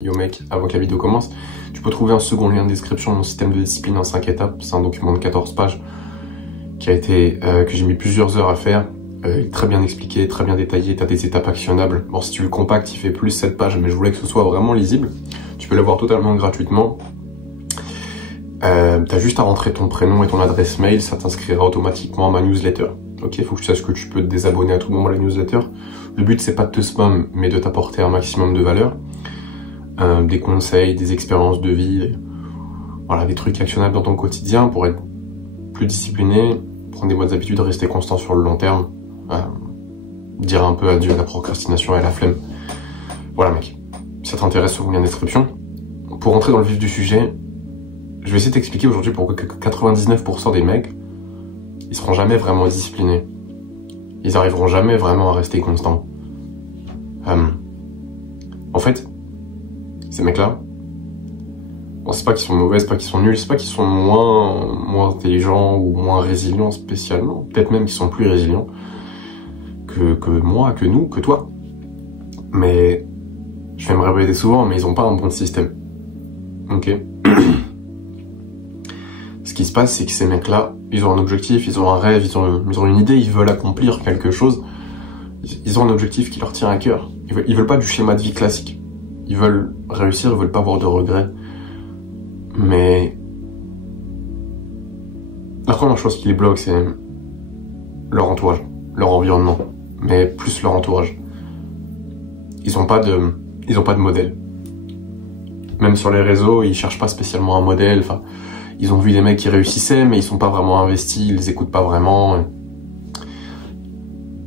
Yo mec, avant que la vidéo commence, tu peux trouver un second lien de description de mon système de discipline en 5 étapes. C'est un document de 14 pages qui a été que j'ai mis plusieurs heures à faire. Très bien expliqué, très bien détaillé, t'as des étapes actionnables. Bon, si tu le compactes, il fait plus 7 pages, mais je voulais que ce soit vraiment lisible. Tu peux l'avoir totalement gratuitement. T'as juste à rentrer ton prénom et ton adresse mail, ça t'inscrira automatiquement à ma newsletter. Ok, faut que tu saches que tu peux te désabonner à tout moment à la newsletter. Le but c'est pas de te spam, mais de t'apporter un maximum de valeur. Des conseils, des expériences de vie, voilà, des trucs actionnables dans ton quotidien pour être plus discipliné, prendre des bonnes habitudes, rester constant sur le long terme, dire un peu adieu à la procrastination et à la flemme. Voilà mec, si ça t'intéresse, sur le lien de description. Pour rentrer dans le vif du sujet, je vais essayer de t'expliquer aujourd'hui pourquoi 99% des mecs, ils seront jamais vraiment disciplinés. Ils arriveront jamais vraiment à rester constants. En fait, ces mecs-là, bon, c'est pas qu'ils sont mauvais, c'est pas qu'ils sont nuls, c'est pas qu'ils sont moins intelligents ou moins résilients spécialement. Peut-être même qu'ils sont plus résilients que moi, que nous, que toi. Mais je vais me répéter souvent, mais ils ont pas un bon système. Ok. Ce qui se passe, c'est que ces mecs-là, ils ont un objectif, ils ont un rêve, ils ont une idée, ils veulent accomplir quelque chose. Ils ont un objectif qui leur tient à cœur. Ils veulent pas du schéma de vie classique. Ils veulent réussir, ils veulent pas avoir de regrets. Mais la première chose qui les bloque, c'est leur entourage, leur environnement. Mais plus leur entourage. Ils ont pas de modèle. Même sur les réseaux, ils cherchent pas spécialement un modèle. Enfin, ils ont vu des mecs qui réussissaient, mais ils sont pas vraiment investis, ils écoutent pas vraiment.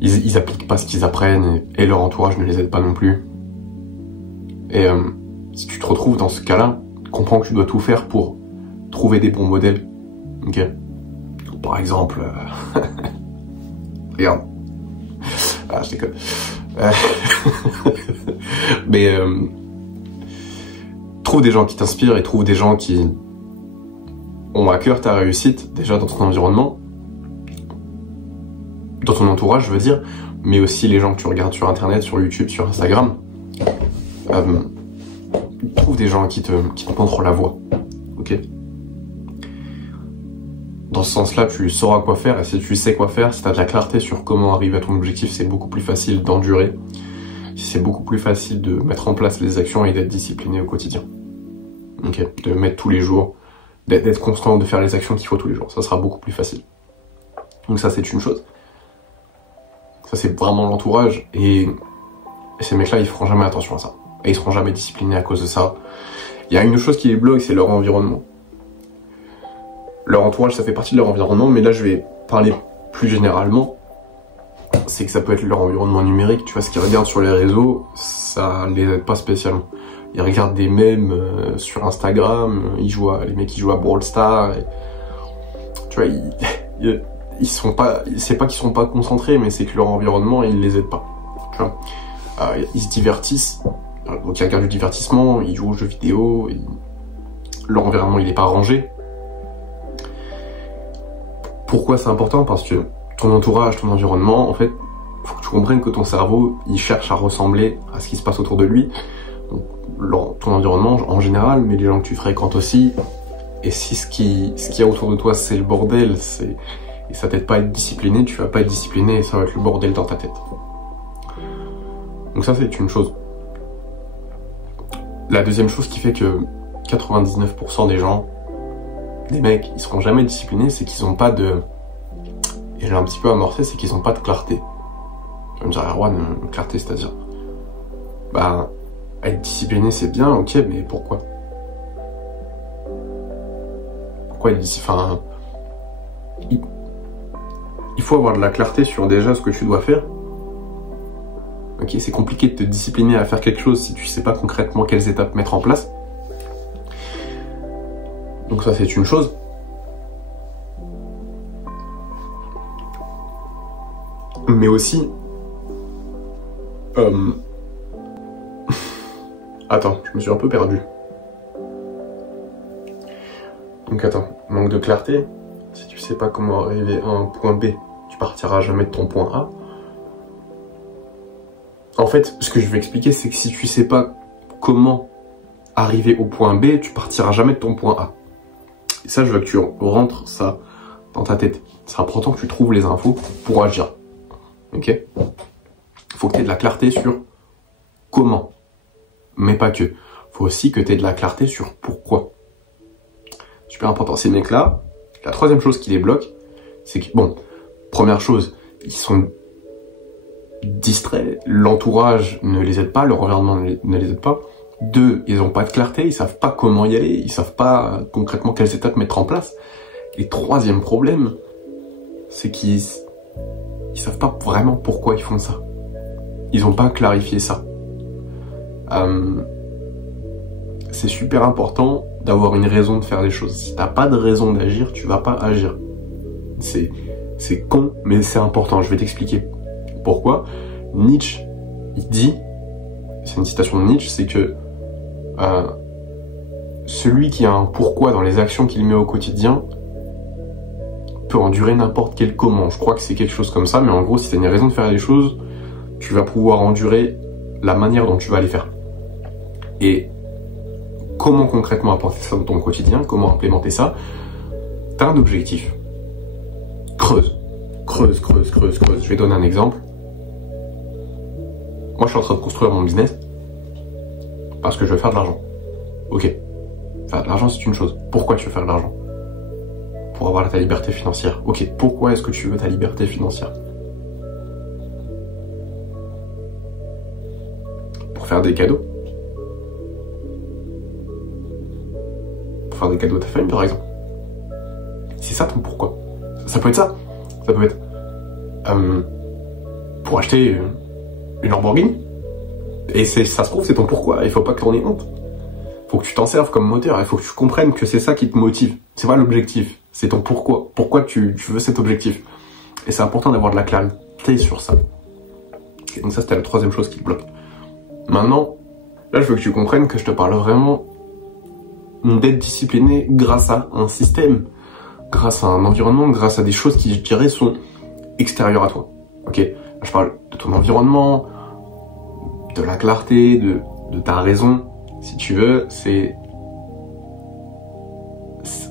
Ils appliquent pas ce qu'ils apprennent et leur entourage ne les aide pas non plus. Et si tu te retrouves dans ce cas-là, comprends que tu dois tout faire pour trouver des bons modèles. Ok. Par exemple, regarde. Ah, je déconne. Mais trouve des gens qui t'inspirent et trouve des gens qui ont à cœur ta réussite, déjà dans ton environnement, dans ton entourage, je veux dire, mais aussi les gens que tu regardes sur Internet, sur YouTube, sur Instagram. Trouve des gens qui te montrent la voie, ok. Dans ce sens-là, tu sauras quoi faire, et si tu sais quoi faire, si tu as de la clarté sur comment arriver à ton objectif, c'est beaucoup plus facile d'endurer, c'est beaucoup plus facile de mettre en place les actions et d'être discipliné au quotidien, ok. De mettre tous les jours, d'être constant, de faire les actions qu'il faut tous les jours, ça sera beaucoup plus facile. Donc ça, c'est une chose. Ça, c'est vraiment l'entourage, et ces mecs-là, ils feront jamais attention à ça. Et ils seront jamais disciplinés à cause de ça. Il y a une chose qui les bloque, c'est leur environnement. Leur entourage, ça fait partie de leur environnement, mais là je vais parler plus généralement. C'est que ça peut être leur environnement numérique, tu vois, ce qu'ils regardent sur les réseaux, ça les aide pas spécialement. Ils regardent des mèmes sur Instagram, les mecs qui jouent à Brawl Stars, et, tu vois, ils sont pas, c'est pas qu'ils sont pas concentrés, mais c'est que leur environnement, il les aide pas, tu vois. Ils se divertissent. Donc ils regardent du divertissement, ils jouent aux jeux vidéo, leur environnement il est pas rangé. Pourquoi c'est important? Parce que ton entourage, ton environnement, en fait, faut que tu comprennes que ton cerveau, il cherche à ressembler à ce qui se passe autour de lui. Donc, ton environnement en général, mais les gens que tu fréquentes aussi. Et si ce qu'il y a autour de toi c'est le bordel, et ça t'aide pas à être discipliné, tu vas pas être discipliné et ça va être le bordel dans ta tête. Donc ça c'est une chose. La deuxième chose qui fait que 99% des gens, des mecs, ils seront jamais disciplinés, c'est qu'ils ont pas de... Et j'ai un petit peu amorcé, c'est qu'ils ont pas de clarté. Tu vas me dire, Erwan, clarté, c'est-à-dire... Bah, être discipliné c'est bien, ok, mais pourquoi? Pourquoi être discipliné? Enfin... Il faut avoir de la clarté sur déjà ce que tu dois faire. Ok, c'est compliqué de te discipliner à faire quelque chose si tu sais pas concrètement quelles étapes mettre en place. Donc ça c'est une chose. Mais aussi... Attends, je me suis un peu perdu. Donc attends, manque de clarté. Si tu sais pas comment arriver à un point B, tu partiras jamais de ton point A. En fait, ce que je vais expliquer, c'est que si tu sais pas comment arriver au point B, tu partiras jamais de ton point A. Et ça, je veux que tu rentres ça dans ta tête. C'est important que tu trouves les infos pour agir. Ok? Faut que tu aies de la clarté sur comment. Mais pas que. Faut aussi que tu aies de la clarté sur pourquoi. Super important. Ces mecs-là, la troisième chose qui les bloque, c'est que, bon, première chose, ils sont distraits, l'entourage ne les aide pas, leur environnement ne les aide pas. Deux, ils n'ont pas de clarté, ils savent pas comment y aller, ils savent pas concrètement quelles étapes mettre en place. Et troisième problème, c'est qu'ils savent pas vraiment pourquoi ils font ça. Ils n'ont pas clarifié ça. C'est super important d'avoir une raison de faire les choses. Si t'as pas de raison d'agir, tu vas pas agir. C'est con, mais c'est important. Je vais t'expliquer pourquoi. Nietzsche, il dit, c'est une citation de Nietzsche, c'est que celui qui a un pourquoi dans les actions qu'il met au quotidien peut endurer n'importe quel comment. Je crois que c'est quelque chose comme ça, mais en gros, si tu as une raison de faire les choses, tu vas pouvoir endurer la manière dont tu vas les faire. Et comment concrètement apporter ça dans ton quotidien, comment implémenter ça? Tu as un objectif. Creuse. Je vais donner un exemple. Moi, je suis en train de construire mon business parce que je veux faire de l'argent. Ok. Faire de l'argent, c'est une chose. Pourquoi tu veux faire de l'argent? Pour avoir ta liberté financière. Ok. Pourquoi est-ce que tu veux ta liberté financière? Pour faire des cadeaux. Pour faire des cadeaux à ta famille, par exemple. C'est ça ton pourquoi. Ça peut être ça. Ça peut être pour acheter une Lamborghini. Et ça se trouve, c'est ton pourquoi. Il faut pas que t'en aies honte. Faut que tu t'en serves comme moteur. Il faut que tu comprennes que c'est ça qui te motive. C'est pas l'objectif. C'est ton pourquoi. Pourquoi tu veux cet objectif. Et c'est important d'avoir de la clarté sur ça. Et donc ça, c'était la troisième chose qui te bloque. Maintenant, là, je veux que tu comprennes que je te parle vraiment d'être discipliné grâce à un système, grâce à un environnement, grâce à des choses qui, je dirais, sont extérieures à toi. Ok? Là, je parle de ton environnement, de la clarté, de ta raison. Si tu veux,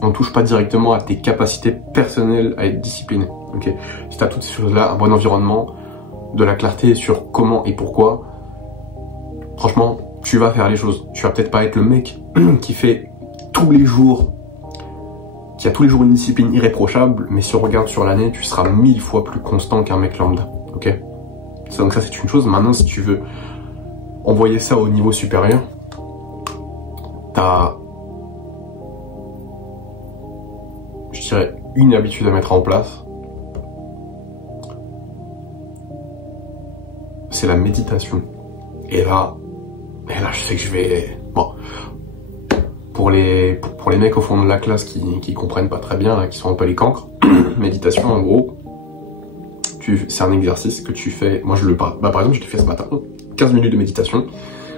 on touche pas directement à tes capacités personnelles à être discipliné. Ok? Si tu as toutes ces choses-là, un bon environnement, de la clarté sur comment et pourquoi, franchement, tu vas faire les choses. Tu vas peut-être pas être le mec qui fait tous les jours, qui a tous les jours une discipline irréprochable, mais si on regarde sur l'année, tu seras 1000 fois plus constant qu'un mec lambda. Ok? Donc ça, c'est une chose. Maintenant, si tu veux envoyer ça au niveau supérieur, t'as, je dirais, une habitude à mettre en place. C'est la méditation. Et là, je sais que je vais... Bon, pour les mecs au fond de la classe qui comprennent pas très bien, là, qui sont un peu les cancres, méditation, en gros, c'est un exercice que tu fais... Moi, par exemple, je l'ai fait ce matin, 15 minutes de méditation.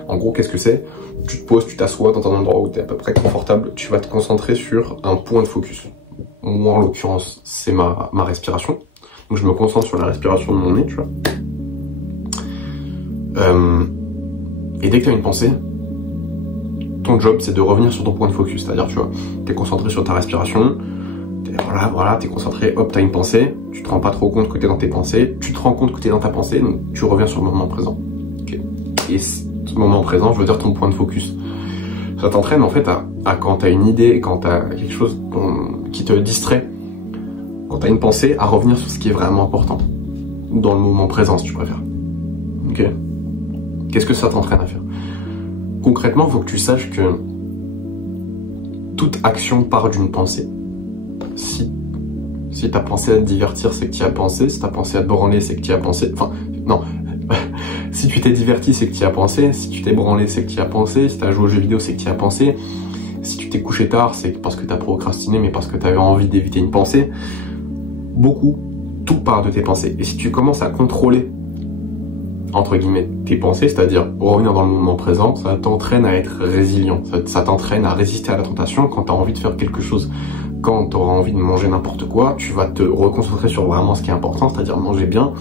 En gros, qu'est-ce que c'est? Tu te poses, tu t'assois dans un endroit où tu es à peu près confortable, tu vas te concentrer sur un point de focus. Moi, en l'occurrence, c'est ma respiration. Donc, je me concentre sur la respiration de mon nez, tu vois. Et dès que tu as une pensée, ton job, c'est de revenir sur ton point de focus. C'est-à-dire, tu vois, tu es concentré sur ta respiration, voilà, tu es concentré, hop, tu as une pensée, tu te rends pas trop compte que tu es dans tes pensées, tu te rends compte que tu es dans ta pensée, donc tu reviens sur le moment présent. Okay. Et ce moment présent, je veux dire ton point de focus. Ça t'entraîne en fait à quand tu as une idée, quand tu as quelque chose qui te distrait, quand tu as une pensée, à revenir sur ce qui est vraiment important. Dans le moment présent, si tu préfères. Ok. Qu'est-ce que ça t'entraîne à faire? Concrètement, il faut que tu saches que toute action part d'une pensée. Si t'as pensé à te divertir, c'est que tu y as pensé. Si t'as pensé à te branler, c'est que tu y as pensé. Enfin, non. Si tu t'es diverti, c'est que tu y as pensé. Si tu t'es branlé, c'est que tu y as pensé. Si t'as joué aux jeux vidéo, c'est que tu y as pensé. Si tu t'es couché tard, c'est parce que t'as procrastiné, mais parce que t'avais envie d'éviter une pensée. Tout part de tes pensées. Et si tu commences à contrôler entre guillemets, tes pensées, c'est-à-dire revenir dans le moment présent, ça t'entraîne à être résilient, ça t'entraîne à résister à la tentation quand tu as envie de faire quelque chose. Quand tu auras envie de manger n'importe quoi, tu vas te reconcentrer sur vraiment ce qui est important, c'est-à-dire manger bien,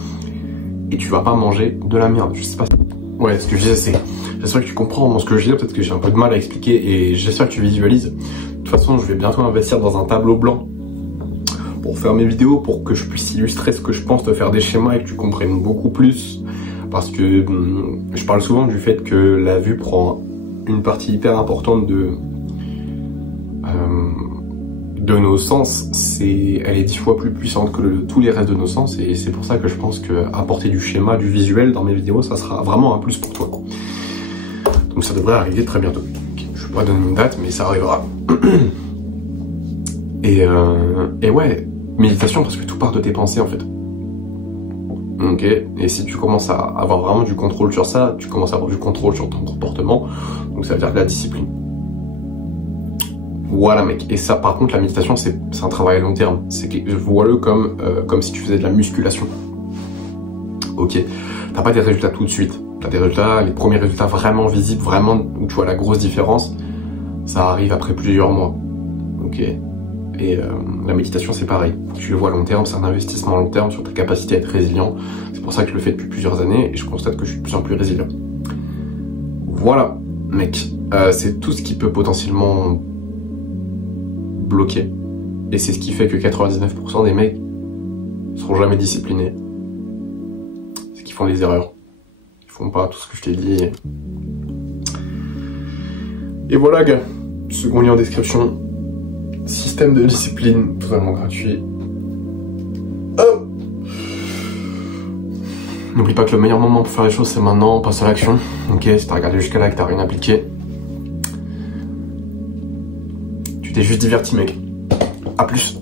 et tu vas pas manger de la merde. Je sais pas. Ouais, ce que je disais, c'est, J'espère que tu comprends ce que je dis, peut-être que j'ai un peu de mal à expliquer et j'espère que tu visualises. De toute façon, je vais bientôt investir dans un tableau blanc pour faire mes vidéos, pour que je puisse illustrer ce que je pense, te faire des schémas et que tu comprennes beaucoup plus. Parce que je parle souvent du fait que la vue prend une partie hyper importante de nos sens. Elle est 10 fois plus puissante que tous les restes de nos sens et c'est pour ça que je pense que apporter du schéma, du visuel dans mes vidéos, ça sera vraiment un plus pour toi. Donc ça devrait arriver très bientôt. Okay, je ne vais pas donner une date, mais ça arrivera. Et ouais, méditation parce que tout part de tes pensées en fait. Ok, et si tu commences à avoir vraiment du contrôle sur ça, tu commences à avoir du contrôle sur ton comportement, donc ça veut dire de la discipline. Voilà mec, et ça par contre la méditation c'est un travail à long terme, vois-le comme si tu faisais de la musculation. Ok, t'as pas des résultats tout de suite, t'as des résultats, les premiers résultats vraiment visibles, vraiment où tu vois la grosse différence, ça arrive après plusieurs mois. Ok, et la méditation c'est pareil, tu le vois à long terme, c'est un investissement à long terme sur ta capacité à être résilient, c'est pour ça que je le fais depuis plusieurs années et je constate que je suis de plus en plus résilient. Voilà mec, c'est tout ce qui peut potentiellement bloqué. Et c'est ce qui fait que 99% des mecs seront jamais disciplinés. C'est qu'ils font des erreurs. Ils font pas tout ce que je t'ai dit. Et voilà gars. Second lien en description. Système de discipline totalement gratuit. Oh. N'oublie pas que le meilleur moment pour faire les choses c'est maintenant, passe à l'action. Ok, si t'as regardé jusqu'à là et que t'as rien appliqué, tu t'es juste diverti mec. A plus.